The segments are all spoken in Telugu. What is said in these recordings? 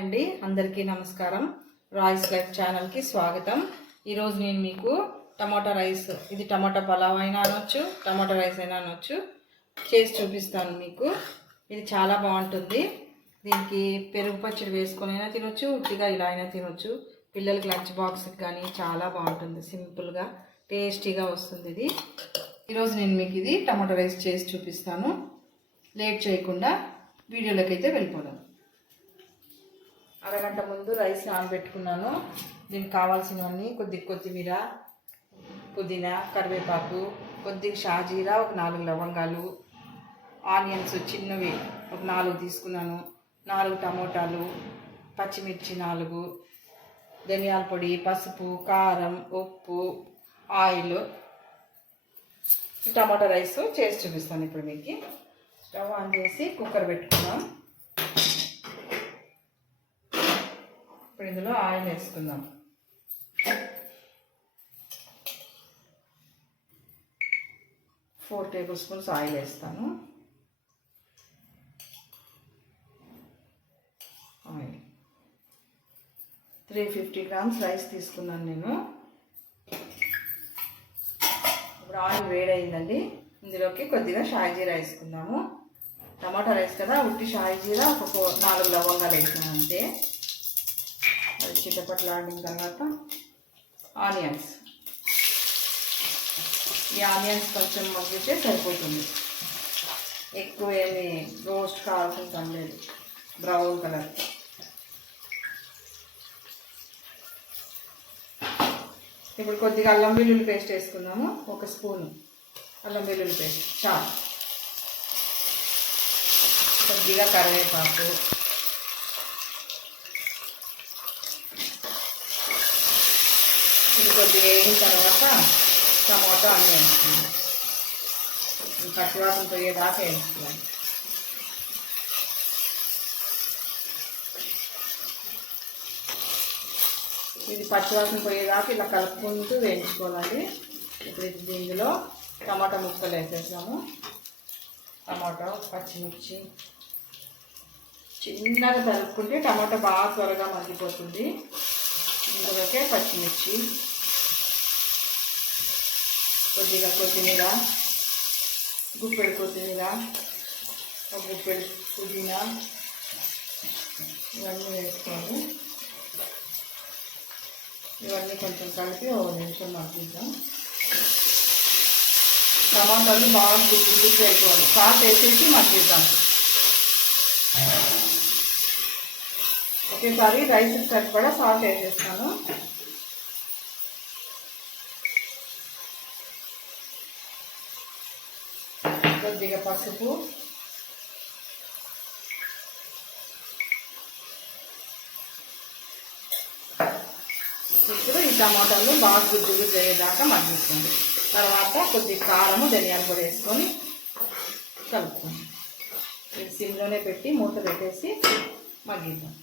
అండి, అందరికీ నమస్కారం. రాయిస్ లైఫ్ ఛానల్కి స్వాగతం. ఈరోజు నేను మీకు టమాటా రైస్, ఇది టమాటా పలావ్ అయినా అనొచ్చు, టమాటా రైస్ అయినా అనొచ్చు, చేసి చూపిస్తాను మీకు. ఇది చాలా బాగుంటుంది. దీనికి పెరుగు పచ్చడి వేసుకొని అయినా తినొచ్చు, ఉట్టిగా ఇలా అయినా తినొచ్చు. పిల్లలకి లంచ్ బాక్స్కి కానీ చాలా బాగుంటుంది. సింపుల్గా టేస్టీగా వస్తుంది ఇది. ఈరోజు నేను మీకు ఇది టమాటా రైస్ చేసి చూపిస్తాను. లేట్ చేయకుండా వీడియోలోకి అయితే వెళ్ళిపోదాం. అరగంట ముందు రైస్ నానబెట్టుకున్నాను. దీనికి కావాల్సినవన్నీ కొత్తిమీర, పుదీనా, కరివేపాకు, కొద్దిగా షాజీరా, ఒక 4 లవంగాలు, ఆనియన్స్ చిన్నవి ఒక 4 తీసుకున్నాను, 4 టమోటాలు, పచ్చిమిర్చి 4, ధనియాల పొడి, పసుపు, కారం, ఉప్పు, ఆయిల్. టమాటా రైస్ చేసి చూపిస్తాను ఇప్పుడు మీకు. స్టవ్ ఆన్ చేసి కుక్కర్ పెట్టుకున్నాం. ఇప్పుడు ఇందులో ఆయిల్ వేసుకుందాం. ఫోర్ టేబుల్ స్పూన్స్ ఆయిల్ వేస్తాను. ఆయిల్ 350 గ్రామ్స్ రైస్ తీసుకున్నాను నేను. ఇప్పుడు ఆయిల్ వేడైందండి. ఇందులోకి కొద్దిగా షాజీరా వేసుకుందాము. టమాటా రైస్ కదా, ఉట్టి షాజీరా ఒక 4 లవంగాలు వేసినాను అంతే. అది చిటపట్లాడిన తర్వాత ఆనియన్స్. ఈ ఆనియన్స్ కొంచెం మగ్గితే సరిపోతుంది. ఎక్కువ ఏమి రోస్ట్ కావాల్సిన పని లేదు. Brown colour. ఇప్పుడు కొద్దిగా అల్లం వెల్లుల్లి పేస్ట్ వేసుకుందాము. 1 స్పూను అల్లం వెల్లుల్లి పేస్ట్ చాలు. కొద్దిగా కరివేపాకు, ఇది కొద్దిగా వేగిన తర్వాత టమాటో అన్నీ వేసుకున్నాం. పచ్చివాసన పోయేదాకా వేసుకున్నాం. ఇది పచ్చివాసన పోయేదాకా ఇలా కలుపుకుంటూ వేయించుకోవాలండి. ఇప్పుడు దీనిలో టమాటా ముక్కలు వేసేసాము. టమాటా, పచ్చిమిర్చి చిన్నగా కలుపుకుంటే టమాటా బాగా త్వరగా మగ్గిపోతుంది. ఇందులోకే పచ్చిమిర్చి, కొద్దిగా కొత్తిమీర, గుప్పెడు కొత్తిమీర, ఒక గుప్పెడు పుదీనా, ఇవన్నీ వేసుకోవాలి. ఇవన్నీ కొంచెం కలిపి 1 నిమిషం మగ్గిద్దాం. టమాటాలు బాగా గుజ్జు అయిపోవాలి. సాల్ట్ వేసేసి మగ్గిద్దాం. ఒకేసారి రైస్ సరిపడా సాల్ట్ వేసేస్తాను. కొద్దిగా పసుపు, ఇప్పుడు ఈ టమాటాలు బాగా గుజ్జులు చేయదాకా మగ్గిస్తుంది. తర్వాత కొద్దిగా కారము, ధనియాల పొడి వేసుకొని కలుపుకోండి. ఇది సిమ్లోనే పెట్టి మూత పెట్టేసి మగ్గిద్దాం.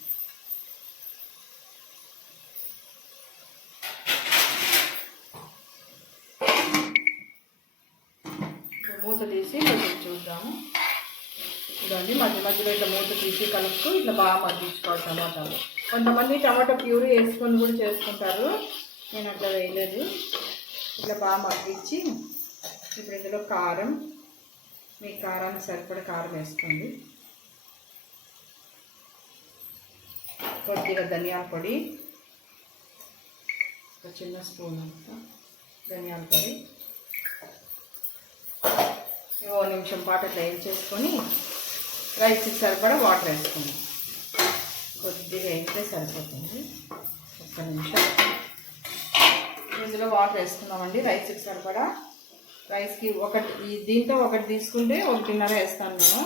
మూత తీసి కొంచెం చూద్దాము. ఇదండి, మధ్యలో ఇట్లా మూత తీసి కలుపుతూ ఇట్లా బాగా మగ్గించుకోవాలి టమాటాలు. కొంతమంది టమాటా ప్యూరీ వేసుకొని కూడా చేసుకుంటారు. నేను అట్లా వేయలేదు. ఇట్లా బాగా మగ్గించి ఇప్పుడు ఇందులో కారం, మీ కారానికి సరిపడా కారం వేసుకోండి. కొద్దిగా ధనియాల పొడి, ఒక చిన్న స్పూన్ అంతా ధనియాల పొడి. 1 నిమిషం పాటు అట్లా వేయించేసుకొని రైస్కి సరిపడా వాటర్ వేసుకోండి. కొద్దిగా వేయితే సరిపోతుంది. 1 నిమిషం ఇందులో వాటర్ వేసుకున్నామండి. రైస్కి సరిపడా. రైస్కి దీంతో ఒకటి తీసుకుంటే 1.5 వేస్తాను నేను.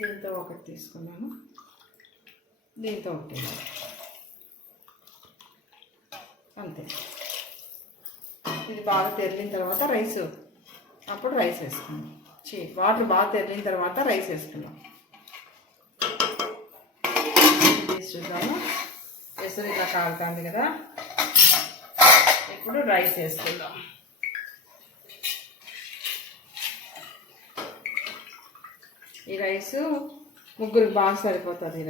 దీంతో ఒకటి తీసుకున్నాను, దీంతో ఒకటి, అంతే. ఇది బాగా తెరిలిన తర్వాత అప్పుడు రైస్ వేసుకున్నాం. వాటర్ బాగా తెరిలిన తర్వాత రైస్ వేసుకున్నాం. చూద్దాము. ఎసురు ఇలా కాలుతుంది కదా. ఇప్పుడు రైస్ వేసుకుందాం. ఈ రైస్ ముగ్గురికి బాగా సరిపోతుంది. ఈ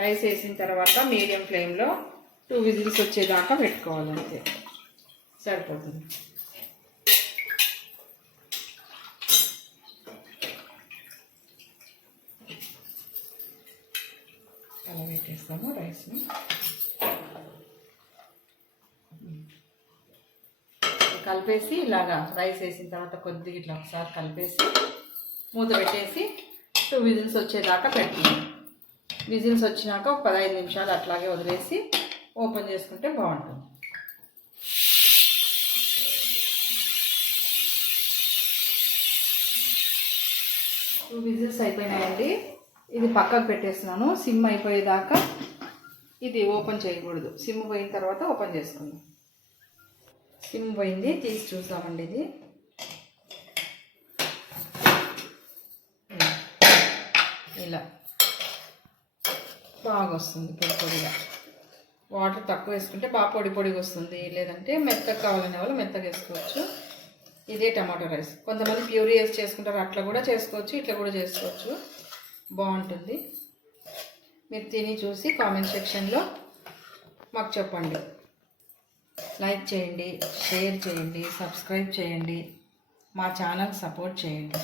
రైస్ వేసిన తర్వాత మీడియం ఫ్లేమ్లో 2 విజిల్స్ వచ్చేదాకా పెట్టుకోవాలి. అంతే సరిపోతుంది. అలా పెట్టేస్తాము రైస్ని. కలిపేసి ఇలాగా రైస్ వేసిన తర్వాత కొద్దిగా ఇట్లా ఒకసారి కలిపేసి మూత పెట్టేసి 2 విజిల్స్ వచ్చేదాకా పెట్టుకుంటాం. విజిల్స్ వచ్చినాక ఒక 15 నిమిషాలు అట్లాగే వదిలేసి ఓపెన్ చేసుకుంటే బాగుంటుంది. విజిల్స్ అయిపోయినాయండి. ఇది పక్కకు పెట్టేస్తున్నాను. సిమ్ అయిపోయేదాకా ఇది ఓపెన్ చేయకూడదు. సిమ్ పోయిన తర్వాత ఓపెన్ చేసుకుందాం. సిమ్ పోయింది, తీసి చూసామండి. ఇది ఇలా బాగా వస్తుంది. పొడి పొడిగా వాటర్ తక్కువ వేసుకుంటే బాగా పొడి పొడిగా వస్తుంది. లేదంటే మెత్తగా కావాలనే వాళ్ళు మెత్తగా వేసుకోవచ్చు. ఇదే టమాటో రైస్. కొంతమంది ప్యూరీ వేసి చేసుకుంటారు, అట్లా కూడా చేసుకోవచ్చు, ఇట్లా కూడా చేసుకోవచ్చు. బాగుంటుంది. మీరు తిని చూసి కామెంట్ సెక్షన్లో మాకు చెప్పండి. లైక్ చేయండి, షేర్ చేయండి, సబ్స్క్రైబ్ చేయండి, మా ఛానల్ సపోర్ట్ చేయండి.